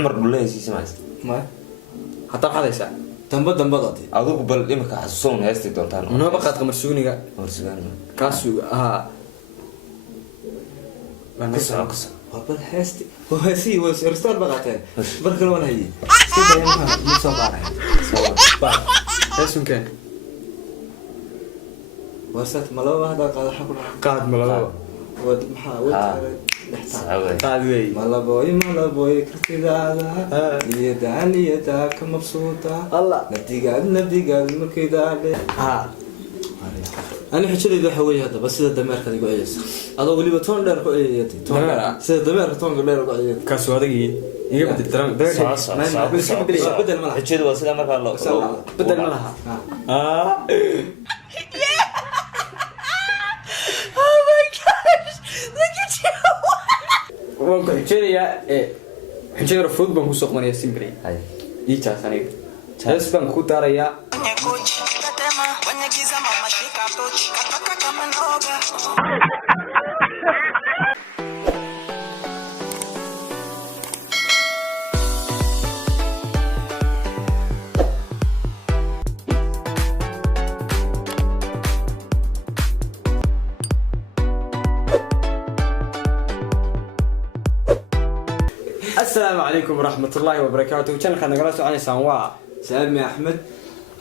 عمر بالله سمعت ما حتى هذا ساعة دنبا ضدي أدوك بل إمك حسون هاستي دونتان أنا بقى قمر سوني كاسو قصة وبل هاستي وهسي ورستار بقعتين بركل ولا هي سيدا يمها مصابعة هاسون كان وسط ملو هذا قاعد حكون قاعد ملو ود محاول قاعد وي مالا بوي كرتيدا ليدا كم مبسوطة الله نبدي قاعد مركيدا أنا حكيت له حوي هذا بس إذا دمر كذي قاعد هذا ولي بتون دار قاعد تون سيد دمر تون دار قاعد كاسو هذا يجي بدي ترى بدل ما حكيت بس إذا ما كان الله بدل ما لها وانكو حجيريا حجيرا فود بان كوسو قمانيا سيمبري هاي يجا سانيد تاس بان كو داريا السلام عليكم ورحمة الله وبركاته. كان خلنا نقرأ عن سانوا سلام يا أحمد.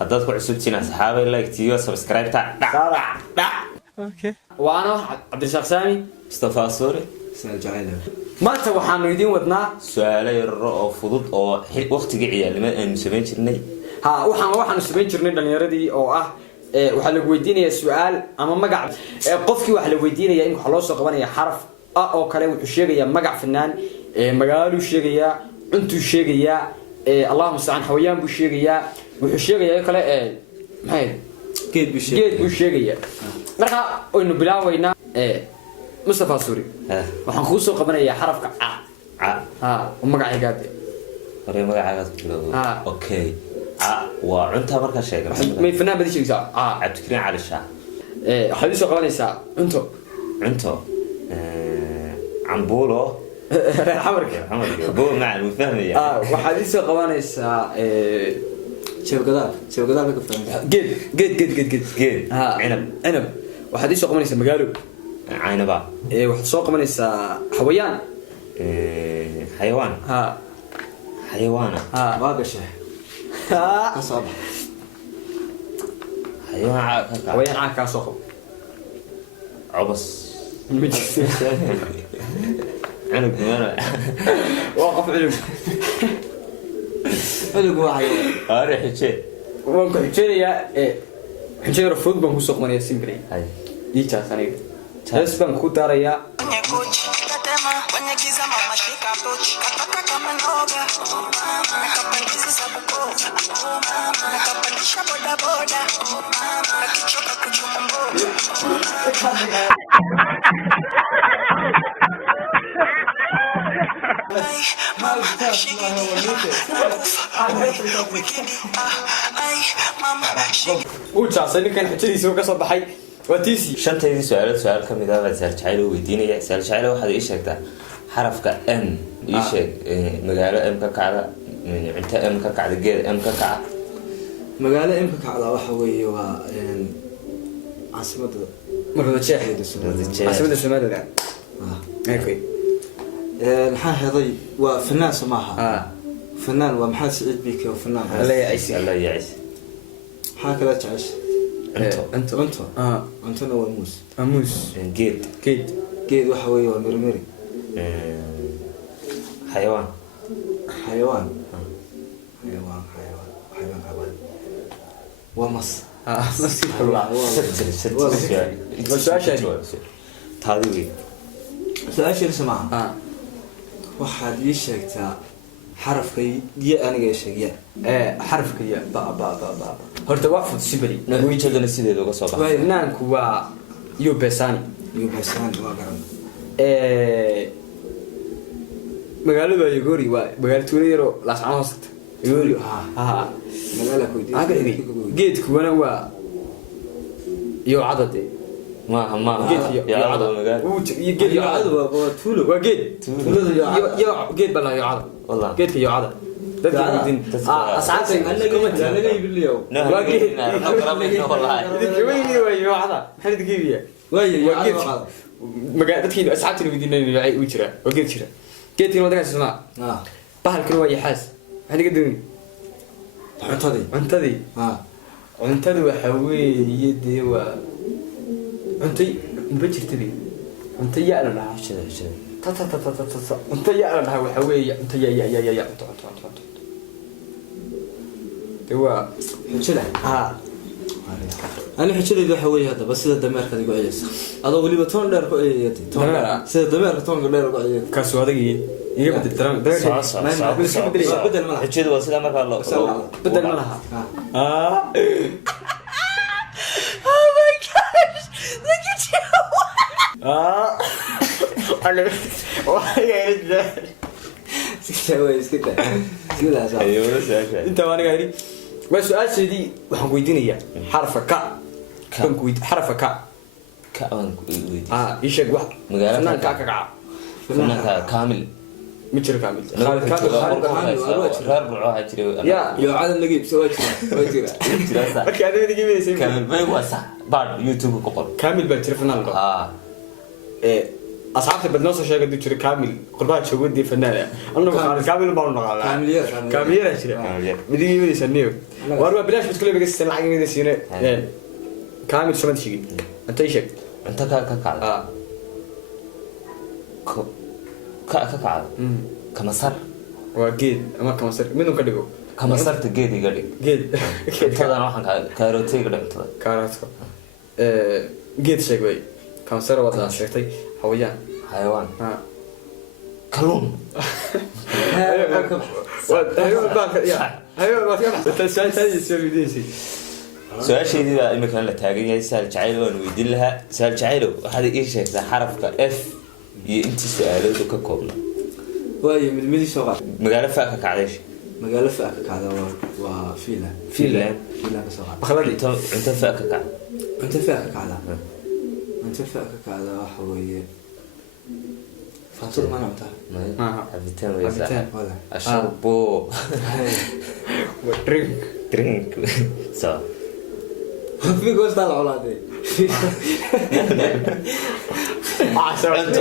هداتكم عسوبتين أصحابي لايك تيو سبسكرايب تاع اوكي. وأنا عبد الرزاق سامي مصطفى سوري سنة جعيلة. ما تبغى حنودين ودنا سؤالي الرؤى فضوض أو وقت قعيا لما نسمين شرني ها وحنا سبين جرني دنيردي أو waxaa la weydiinayaa su'aal ama magac qofkii waxa la weydiinayaa in waxa loo soo qabanayaa xaraf oo kale wuxuu sheegayaa magac fanaan magaalo sheegayaa intu sheegayaa Allahu musta'an hawayaan buu sheegayaa wuxuu sheegayaa kale maxay geed buu sheegayaa marka aynu bilaaweynaa Mustafa Suri waxaan ku soo qabanayaa xarafka a magacayga hore magacaaga okay وعنتها مركز شيء ما فنان بدي شيء صار عبد الكريم علي الشاه حديث قوانيسا عنتو عنبولو حمرك بو مع المفهم يعني وحديث قوانيسا شوف قدار لك فهم جد عنب وحديث قوانيسا مقالو عينبا واحد سوق قوانيسا حويان حيوان حيوانة واقشه كصاب حيوان عاك سوق عبس عنب وانا واقف علق واحد اريح شيء وانكو حجيريا حجيرا فود بان كوسو قمانيا سيمبري هاي يجا سانيد تاس بان كو داريا وجاسني كان حجيري سو كسو بخاي واتيسي شنتيدي سؤال كميد ah سؤال جعيل weydiinaya سؤال جعيل waxa ay sheegtaa xarafka m ii sheeg magaalo m ka kacda inta m ka kacda geed m ka kacda magaalo m ka kacda waxa weeye waa caasimada مرة تشاهد عاصمة الشمال اوكي maxaa heday waa fanaan samaha fanaan waa maxaa Saciid Bike oo fanaan الله يعيش الله يعيش maxaa kala jeceshay انت antana waa muus اموس geed waxa weeye waa mirmiri حيوان waa mas نصيب الله تادوي سؤال سماها waxaad ii sheegtaa xarafka ya aniga sheegaya حرفك يا horta waa fud sibiri nagwiijadana sideeda uga soo baxay naanku waa iyo besani waa garan magaalada Yogori waa magaalo tuuleero laascaan hoosata Yogori magaala ku geedku wana waa iyo cadade ما يا عضو مقال geed iyo cadade waa tuulo waa geed tuulada iyo geed bala iyo cadade والله geedka iyo cada dadka weydiin asxaabta anaga ibiliyo idinka weyni way iyo cada maxay idinka iibiya waayo magaa dadkii asxaabta weydiinay u jira oo geed jira geedkii wadada sisma bahalkan waa yaxaas maxay iga dooni cuntadii cuntadu waxa weeye dee waa cuntay ma jirtay cunto yaa la dhahaa shida cunto yaa la dhahaa waxa weeye cunto ya cunto dee waa xujada أنا حكيت لي ذا حوي هذا بس إذا دمر كذي قاعد هذا ولي بتون دير قاعد تون سيد دمر تون دير قاعد كاسو هذا يجي بدل ترى بدل ما حكيت وسيلة ما قال له بدل ما لها Oh my gosh! Look at you! أنا وايد سكتة أيوة سأشوف أنت وانا قاعد بس سؤال سيدي وحن قيدينيا حرف كا كم قيد حرف كا كأن ويدي إيش واحد فنان كا فنان كامل متر كامل خالد كامل ربعها تري يا عاد نجيب سويت أوكي هذا اللي جيبه يسوي كامل ما يوسع بعد يوتيوب كقول كامل بالتليفون أصحابي بدناصر شيء قد يشتري كامل قربان شو ودي فنان أنا خالد كامل ما نقول كامل يشتري بدي يجيب يسنيه وأروح بلاش بتقول بس السنة حاجة بدي يصير كامل شو ما تشيء أنت إيش أنت كا كا كمسار وجيد أما كمسار منو كدقو كمسار تجيد يقدر جيد هذا نوعه كاروتي يقدر تلا كاراتكو جيد شيء قوي كمسار وضع شيء حويان حيوان كلون سؤال شيء ذا المكان اللي تاجي سؤال جعيله ونويدين لها سؤال جعيله هذا إيش هذا حرف كإف أنت سؤاله ككوبلا واي مدي شغال مقالة فاكك عادش مقالة فاكك هذا وفيلا فيلا كسوغال خلالي أنت فاكك عاد أنت فاكك هذا حوي فاتور ما نمتها عبتين ويزا ولا أشربو درينك سوا في قوس على أولادي أنت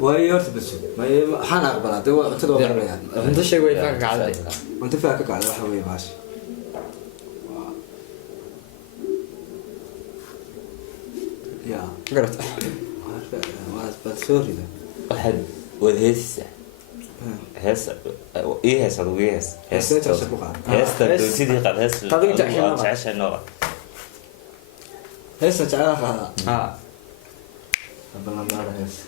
وهي يرتبط ما حنا أقبلها تو تدور عليها أنت شيء قوي فاكك عادي وأنت فاكك على حوي ماشي يا قرأت بس سوري ده واحد والهيسة هيسة إيه هيسة وإيه هيسة هيسة سيدي قد هيسة طبيعي تعيش النور هسه تعرفها بالله بارا هسه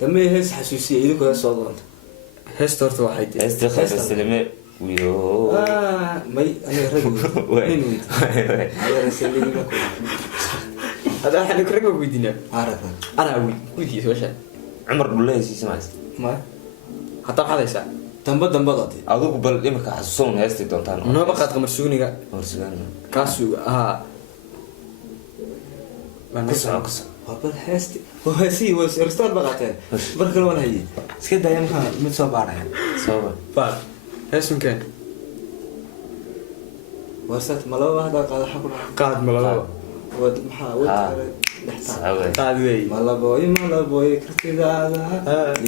تمي هسه حسوسية يدك هسه والله هستورت واحد هيسة خمس سلمة ويو مي أنا رجل وين أنا رسالة لك هذا احنا كرقة ويدينا عارف أنا ويدي وشان عمر بالله يسمعس ما حتى هذا ساعة تنبض أدوك بل إمك حسون هيستي دونتان أنا بقى مرسوني مرسون كاسو كسر وبل هستي وهسي ورستار بقعتين بركل ولا هي سكيت دايم متصاب عليها سوا بعد هس مكان ورست ملو هذا قاعد حقنا قاعد ملابا ود محاول قاعد وي ملا بوي كرتيدا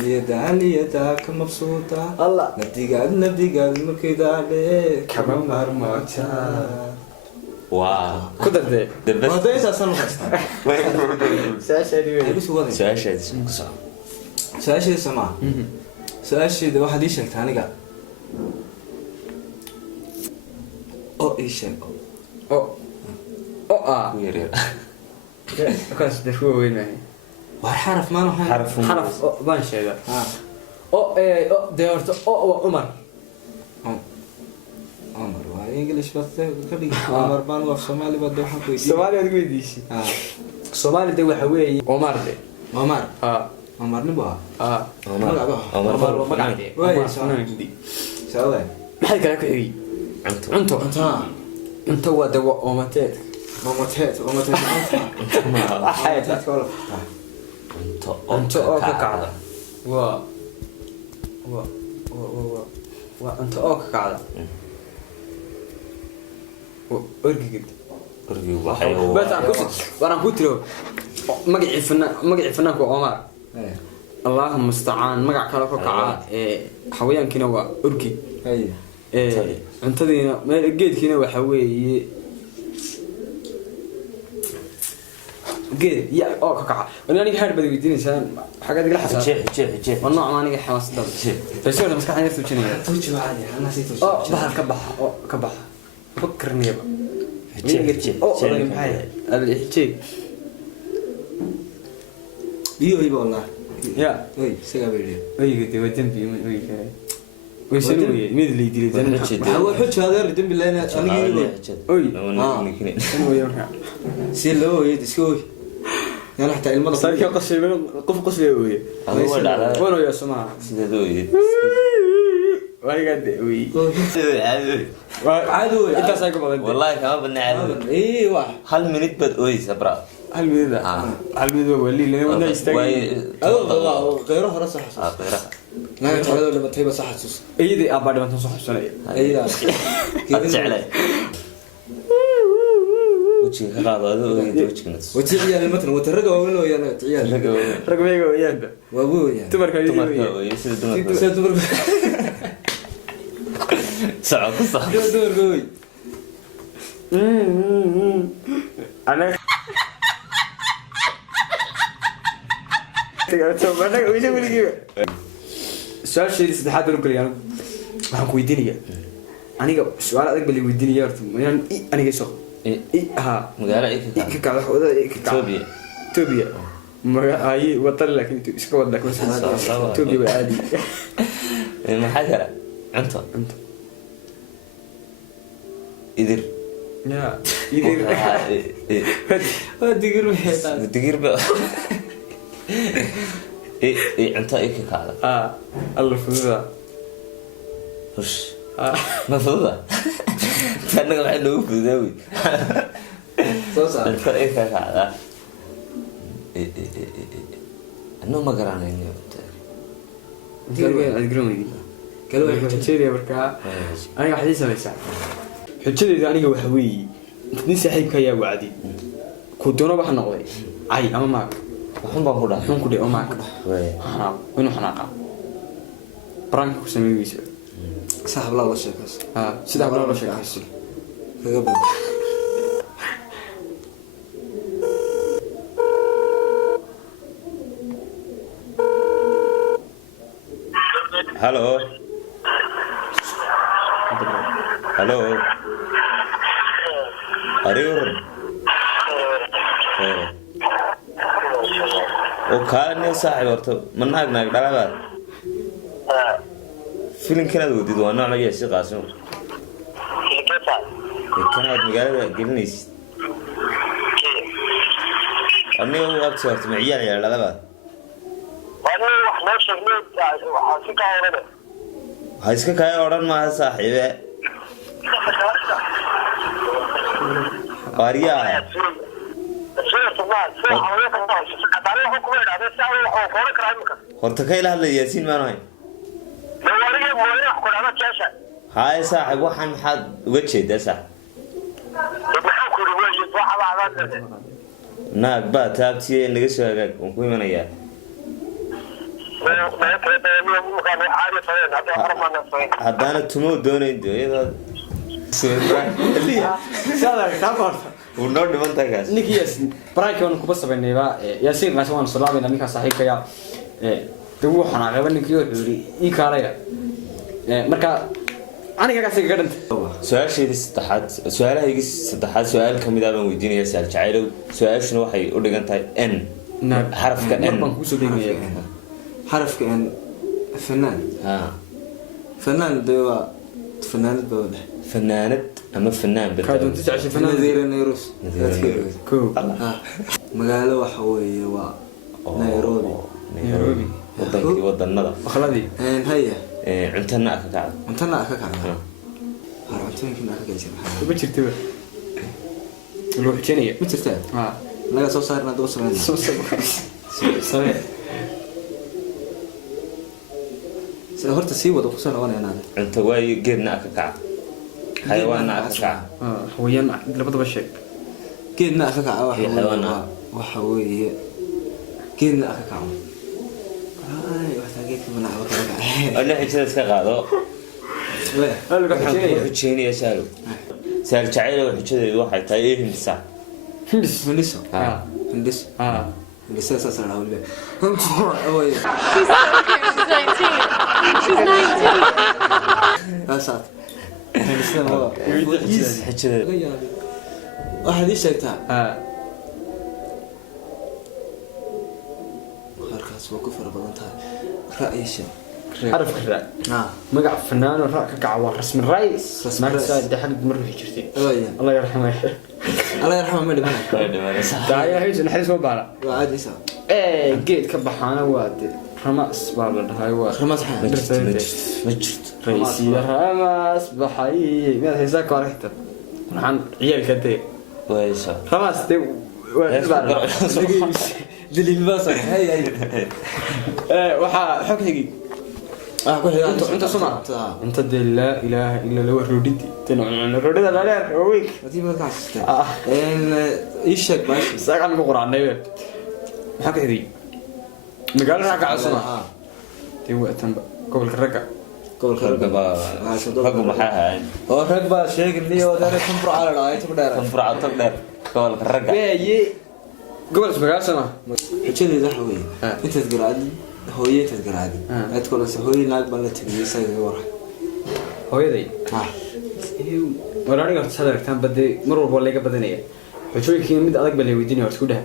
يدا كم مبسوطة الله نبدي قاعد مكيدا عليك كمان مرمطة واو كدر ده دبست هذا إيش أصلا خسته ساشة دي بس هو سؤال شيء اسمه صعب سؤال شيء سمع سؤال شيء ده واحد يشك ثاني قال أو إيش أو ويرير كاس ده هو وين معي وحرف ما له حرف ما شيء ده أو ده أو عمر عمر وإنجليش بس كذي عمر بان وفي سومالي بده حكي سومالي تقول ديشي سومالي ده وحوي عمر ده عمر عمر نبغى عمر ما قاعد وين سوى ما حد كان يقول انتو انت هو دواء ومتات ومتهت حياتك cunto oo ka kacda waa cunto oo ka kacda orgigid waraan ku tiro magacii fanaanku Omar Allahumma musta'an magac kale ka kaca xawayaankina waa orgi cuntadiina meel geedkiina waxa weeye geed ya oo ka kaca aniga hada bad weydiinaysaa xagaad igala xasaab waa nooc aniga xawaasada rasuulka maskaxda inta tuujinaya tuujiba caadi ana si tuujiba oo baxa ka baxa fakrniyaba oo maxay al-ihtiij iyo والله يا اي سغابيلي اي قد ودنبي وي كاي ويسنو ميد لي ديري دنا هو حج هذا دنب الله انا اي انو يرجع سي لو يدسكوي يعني حتى المضى صار كي قصي قف قصي وي هو دعنا وين يا سماع سيدو واي قد وي عادو انت سايكو والله كمان بدنا عادو اي واحد هل منيت بد اوي سبرا هل ميدا ولي لنا ودا يستاهل والله غيره رصح غيره لا تعالوا لما تهيب صح حسوس ايدي ابا ما تصح سنه اي اتجعله وجهي هذا وجهي عيال المتن وترقوا ولا يا عيال رقبيغو وياده وابو يا تمرك تمرك صعب صح تمرك انا تمرك ويلي سؤال شيء saddexaad baan kuliyay waxaan ku weydiinaya aniga su'aal adag bal weydiinaya horta aniga soo magaalo ka kala wada Ethiopia ay watan laakiin iska wada ka Ethiopia waa aadi ma xagara cunto idir ya idir digir waxay digir ba انت ايك كذا الله فضا وش ما فضا كانك واحد لو فضاوي صوصا انت ايك كذا انه ما قرانا اني قالوا حجيري marka aniga waxay sameeyay xujadeyda aniga waxa weey nin saaxiibka ayaa wacdi ku doono wax noqday ay ama ma waxaan baan ku dhahay waxaan ku dhahay oo maak way inuu xanaaqa prank ku sameeyay صاحب لا ولا شيء sida habla la sheekaysto kaga bad هلو هلو أريور وكان صاحب ورته من ناق دلابات فيلم كان وديد وانا ما جاي قاسم كانت مقالة قلنيس أنا وقت صرت معيان يا دلابات هايسك كاي أوران ما صاحبه قاريا horta ka ilaha yaasiin ma nahay هاي صاحب waxaan maxaad uga jeedaa saaxib naag baa taabtiye naga soo hagaag waan ku imanayaa haddaana tumo doonayn iyadoo uu noo dhimantaa kaas ninkii yaasin baraankan ku basabaynayba yaasin qaashan waan salaamayna ninka saaxiibkaya duu xanaaqay ninkii wuxuu yiri ii kaalaya marka aniga ka sii gadanta su'aashayda saddexaad su'aal kamid ah baan weydiinayaa saal jacaylow su'aashuna waxay u dhigan tahay n xarafka n baan ku soo dhigaya xarafka n fanaan fanaan dewa fanaanad bawda fanaanad ama fanaan kaadun tijaashi fanaan نذير نيروس كو magaalo waxa weeye waa Nairobi wadannada khladii haya cuntana ka kacda cuntana ka kacda harantooyinka ka kacaysa ma jirtaba loo xijinaya ma jirtaa laga soo saarna daba sameeyay samee sida horta sii wada kusoo noqonayna انت واي جيدنا ككع حيواننا ككع haween labadaba sheeg geedna aka kaca Iyo xayawaan ah. waxa weeye geedna aka kaca ay waxa geedka mana aka kaca انا حجه iska qaado halka xigeenaya xujeenaya saalo saal jacayl xujada waxay tahay hindisa hindis hindis ah hindis ah hindis saasa la hawle way She's not okay. She's 19. She's 19. asat hindis ma xujada waxaad ii sheegtaa ah harkaas waa ku fara badan tahay ra'ayisha xarafka ra magac fanaan oo ra ka kaca waa rasmi rays Rasmi ma Rais. saa dhaxal mar wixii jirtay waya Allah yarxamay alla yarxama ma dhimana daaya hayso naxariis ma baala waa caadi isa geed ka baxaana waa de ramas baa la dhahay waa ramas xan ma jirto raysiya ramas baxay meel haysa ka horta waxaan ciyaalka de wayso ramas de daliil baas hay hay waxa xog higi ku xiga انت سمع انت لا اله الا الله روديتي تنعن روديدا لا لا ويك ودي ما كاس ان ايش باش ساقن قرانay maxaa ka hidi magaalada ka casuma tii waqtan gobolka raga gobolka rag maxaa ahayn oo rag baa sheegnay oo dadka kan furca la dhaay inta ku dheer kan furca dheer gobolka rag weeye gobolka magaalada sama xujada waxa weeye intaad garaadi hooyada garaadi aad kula soo hooyay naag baa la tigay isaga war hooyaday walaaliga sadartan bade mar walba laga badanaya xujooyinkii mid adag baa la weydiinaya isku dhahay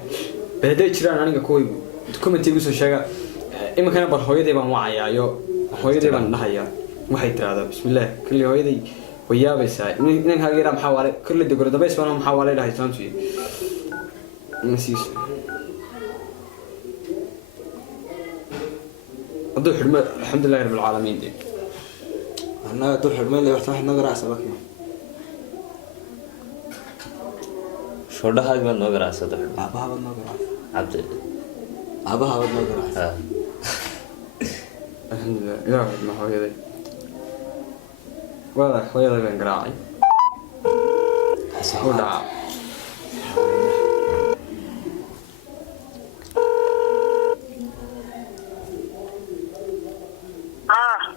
baday jiraan aniga kooygu commentigu soo sheega imankana bal hooyaday baan wacayaayo hooyaday baan dhahayaa waxay tiraahdaa bismillaah kulli hooyaday wayaabaysaa inaan hageera maxaa wale kulli degoro dabays baan maxaa wale dhahay saantu nasiis adoo xirma alxamdulillaah rabbil caalamiin ana dad xirmeen leh wax naga raacsan bakiyo shoodhaha baan noo garaasada aabaha bad naga raacsan cabdi aabaha bad naga raacsan alxamdulillaah ilaahay ma hooyaday wala hooyaday baan garaacay oo dhaca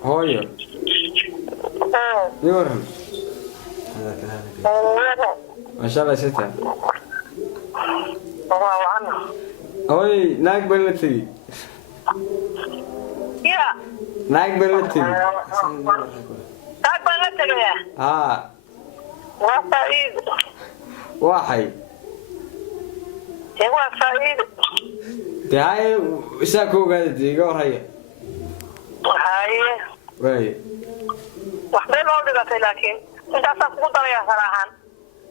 hooyo يورهم ما شاء الله ستة أوي ناك بلتي يا ناك بلتي ناك بلتي ها وسعيد واحد هو سعيد تعال ساكو قاعد يقول هيا هاي واي وحبين ما ودقتي لكن انت اصلا قدر يا صراحة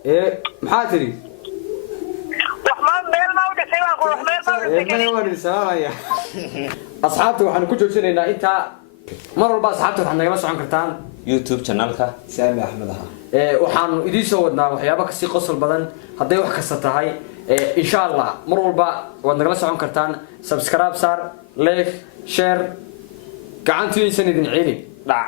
إيه محاتري وحمان ميل ما ودقتي وحمان ميل ما ودقتي يا أصحابتي وحنا كل جزء لنا أنت مرة بس أصحابتي وحنا جالس عن كرتان يوتيوب channelka سامي أحمد ها waxaan idin soo wadnaa waxyaabo ka sii qosol badan haday wax kasta tahay insha Allah mar walba waad nagala socon kartaan subscribe sar like share gacantiisa idin ciili dhac